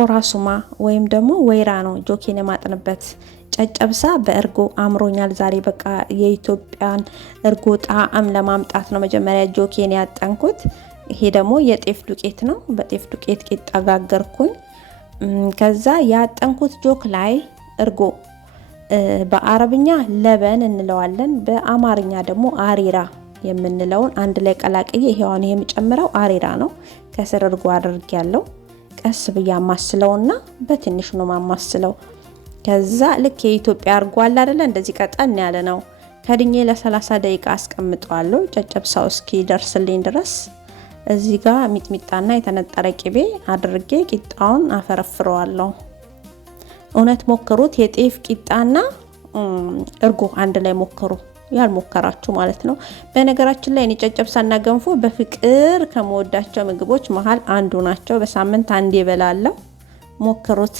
ቆራሱማ ወይም ደግሞ ወይራ ነው ጆኬን የማጥንበት። ጨጨብሳ በእርጎ አምሮኛል ዛሬ። በቃ የኢትዮጵያን እርጎ ጣዕም ለማምጣት ነው መጀመሪያ ጆኬን ያጠንኩት። ይሄ ደግሞ የጤፍ ዱቄት ነው። በጤፍ ዱቄት ቂጣ ጋገርኩኝ። ከዛ ያጠንኩት ጆክ ላይ እርጎ በአረብኛ ለበን እንለዋለን፣ በአማርኛ ደግሞ አሪራ የምንለውን አንድ ላይ ቀላቅዬ ይሄውን የሚጨምረው አሪራ ነው። ከስር እርጎ አድርጌያለሁ። ቀስ ብዬ አማስለውና በትንሹ ነው ማማስለው። ከዛ ልክ የኢትዮጵያ እርጎ አለ አይደለ? እንደዚህ ቀጠን ያለ ነው። ከድኜ ለ30 ደቂቃ አስቀምጠዋለሁ ጨጨብሳው እስኪ ደርስልኝ ድረስ። እዚህ ጋር ሚጥሚጣና የተነጠረ ቅቤ አድርጌ ቂጣውን አፈረፍረዋለሁ። እውነት ሞክሩት። የጤፍ ቂጣና እርጎ አንድ ላይ ሞክሩ፣ ያልሞከራችሁ ማለት ነው። በነገራችን ላይ እኔ ጨጨብሳና ገንፎ በፍቅር ከመወዳቸው ምግቦች መሃል አንዱ ናቸው። በሳምንት አንዴ እበላለሁ። ሞክሩት።